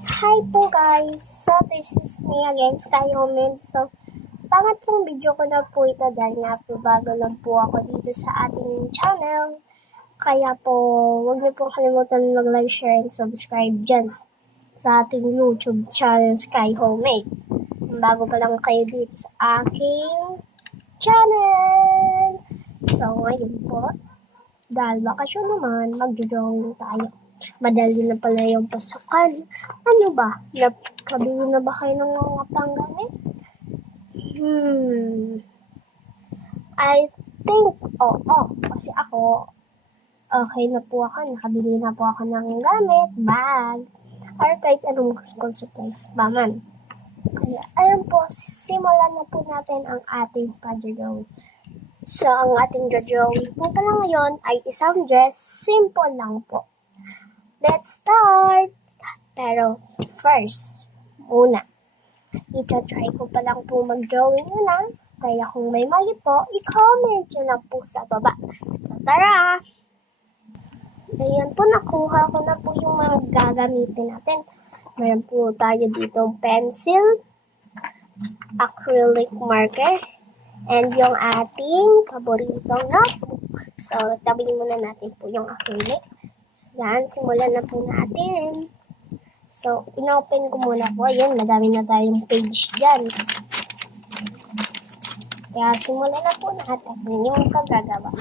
Hi po guys! So this is me again, Sky Homed. So, pangatlong video ko na po ito dahil nga po bago lang po ako dito sa ating channel. Kaya po, huwag niyo po kalimutan mag-like, share, and subscribe dyan sa ating YouTube channel, Sky Homemade. Bago pa lang kayo dito sa aking channel! So, ngayon po, dahil bakasyon naman, mag-drawing tayo. Madali na pala yung pasukan. Ano ba? Nakabili na ba kayo ng mga panggamit? I think, oo. Kasi ako, okay na po ako. Nakabili na po ako ng gamit, bag, or kahit anong school supplies pa man. Kaya, ayun po, simulan na po natin ang ating pa-drawing. So, ang ating drawing po pala ngayon ay isang dress. Simple lang po. Let's start! Pero first, muna, ito-try ko pa lang po mag-drawing muna. Kaya kung may mali po, i-comment nyo na po sa baba. So, tara! Ayan po, nakuha ko na po yung mga gagamitin natin. Meron po tayo ditong pencil, acrylic marker, and yung ating paboritong notebook. So, tabihin muna natin po yung acrylic. Yan, simulan na po natin. So, inopen ko muna po. Ayan, madami na tayong page dyan. Kaya, simulan na po natin yung paggagawa.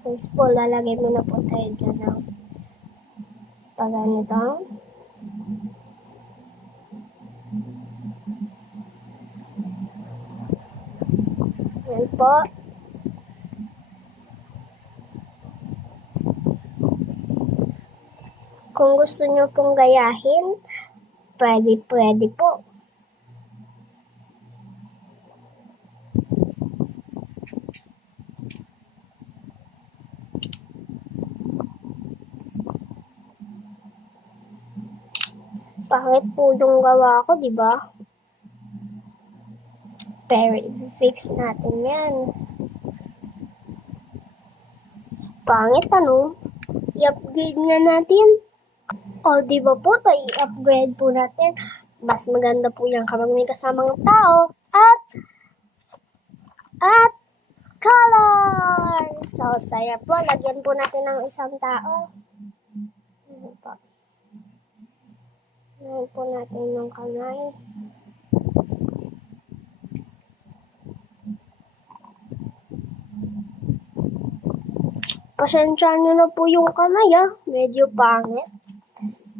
First po, lalagay muna po tayo dyan ng pagganito. Ayan po. Kung gusto nyo pong gayahin, pwede po. Pangit po yung gawa ko, di ba? Pero i-fix natin yan. Pangit ano? I-upgrade nga natin. O, di ba po, i-upgrade po natin. Mas maganda po yan kapag may kasamang tao. At color! So, tayo po, lagyan po natin ng isang tao. Lagyan po natin ng kamay. Pasensyahan nyo na po yung kamay, medyo pangit.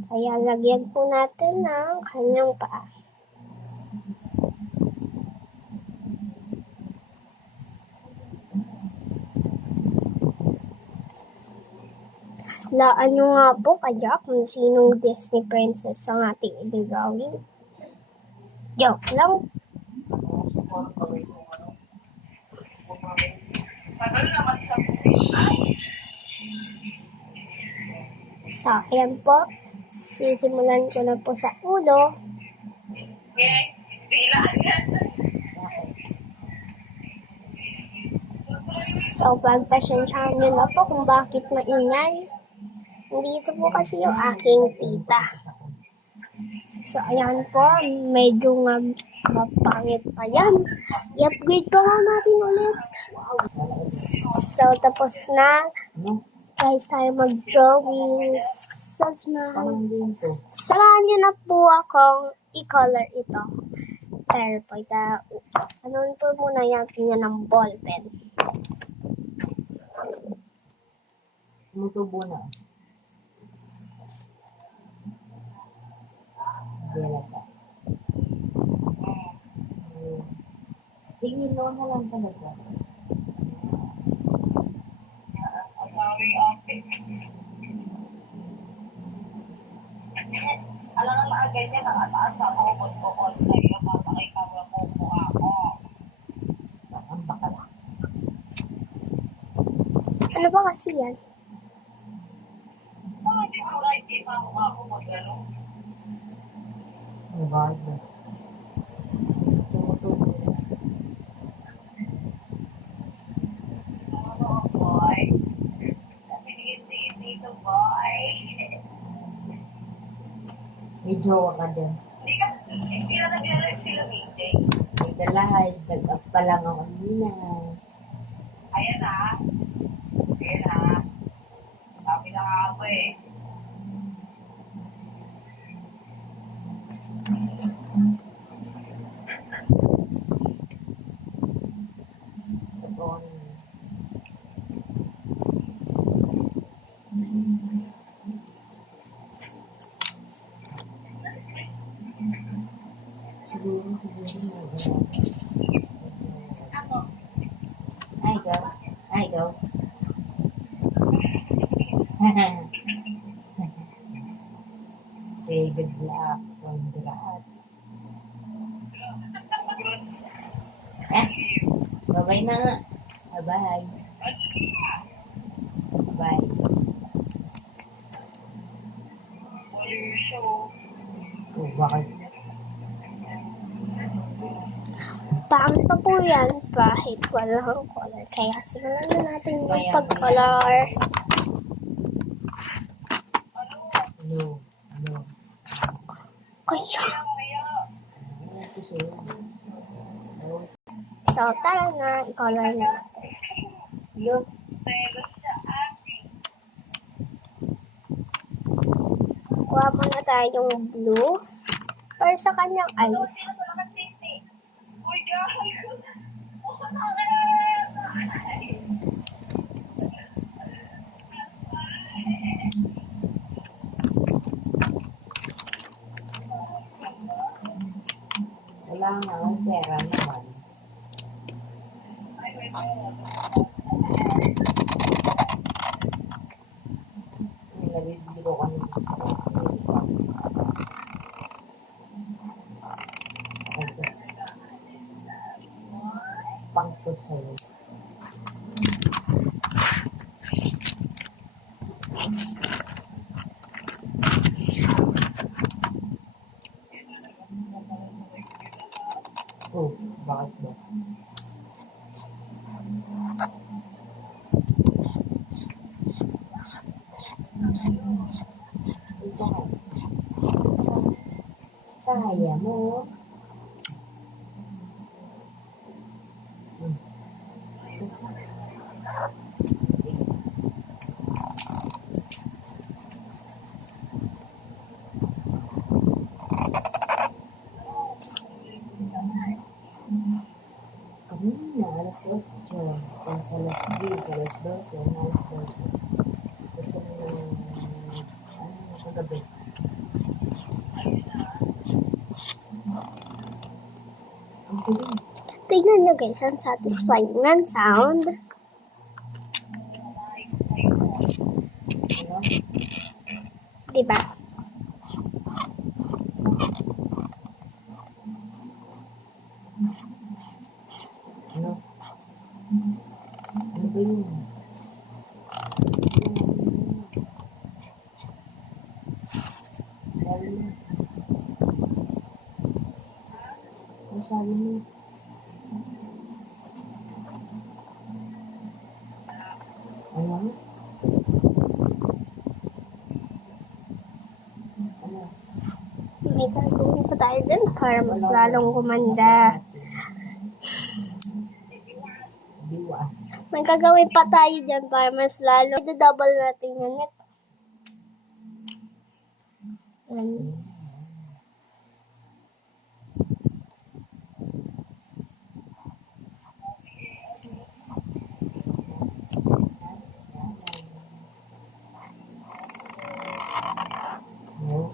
Kaya lagyan po natin ng kanyang paa. Laan nyo nga po kaya kung sinong Disney princess ang ating i-drawing. Joke lang. So, ayan po. Sisimulan ko na po sa ulo. So, pagpasensyahan nyo na po kung bakit maingay. Dito po kasi yung aking tita. So, ayan po. Medyo mapangit pa yan. I-upgrade pa nga natin ulit. So, tapos na. Guys, tayo mag-drawing. So, samahan nyo na po akong i-color ito. Pero po, ano po muna natin yan ng ball pen. Tumutubo na. Sige, no na lang talaga. Alam na mga ganyan, nakataas ako ko all sa'yo, mapakikawa mo mukha ko. Ang bakala. Ano ba kasi yan? Mga di mo right, di mukha ko magano. Ang bakala. Tumutubo na. Boy. Sabi ni dito, boy. May jowa ka din. Hindi na nag-realize sila meeting. May dalahay, nag-up pa lang ako nila. Ayan na. Ayan na. Sabi na nga ako eh. Totoo. Siguro Ay, go. Ay, go. Say good luck. Congrats. Bye-bye na nga. Bye-bye. Bye. Wala yung show. Oh, bakit? Pangit pa po yan kahit walang color. Kaya simulan na natin yung Maya, pag-color. No. No. Kaya. Ano ito sa'yo? No. So, tara na, i-color na natin. No. Kuha muna tayong blue para sa kanyang eyes. Uy, gago. Wala nga akong pera naman. Nabibili ko kami gusto ko. Pang to sa'yo. Oh, bakit ba? Kaya mo. Kanina, alas 8. Tapos alas 10, alas 12, alas 12. Kasi kagabi. Ang galing. Tignan nyo guys, ang satisfying ng sound. Ano? Diba? Ano? Ano ba yun? Sabi mo. Ano sabi mo? Ano? Ano? May gagawin pa tayo dyan para mas lalong gumanda. Diwa. May gagawin pa tayo dyan para mas lalong. I-double natin yan ito. Ayan. No?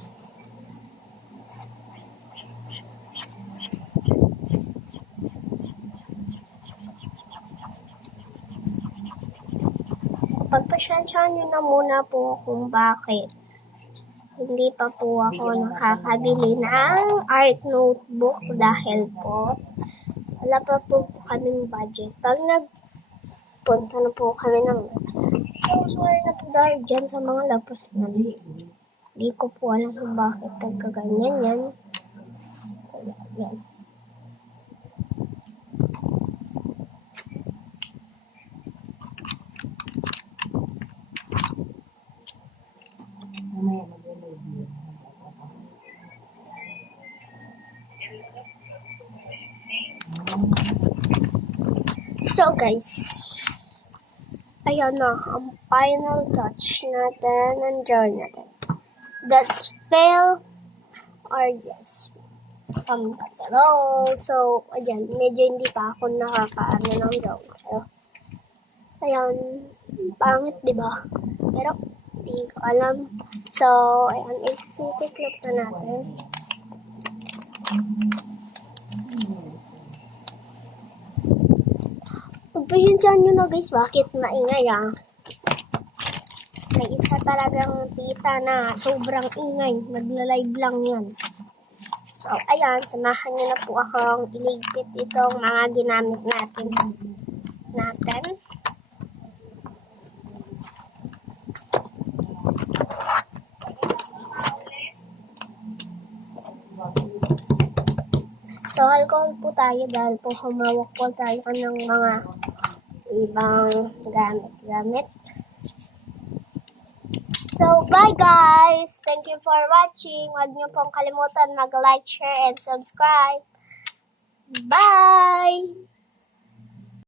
Pagpasyensyahan nyo na muna po kung bakit hindi pa po ako nakakabili ng art notebook dahil po wala pa po kaming budget. Pag nagpunta na po kami ng sorry na po dahil dyan sa mga labas na hindi ko po alam kung bakit nagkaganyan yan. Yan. Mamaya mag-live yun. So guys, ayan na ang final touch natin ng drawing natin. That's fail or yes. Hello. So, ayan, medyo hindi pa ako nakakaano ng drawing. So, ayan, pangit, di ba? Pero, hindi ko alam. So, ayan, itiklop na natin. Pagpasyensyahan nyo na guys, bakit maingay May isa talagang tita na sobrang ingay. Nagla-live lang yan. So, ayan, samahan nyo na po akong iligpit itong mga ginamit natin. So, alcohol po tayo dahil po humawak po tayo ng mga ibang gamit. So, bye guys! Thank you for watching. Huwag niyo pong kalimutan mag-like, share, and subscribe. Bye!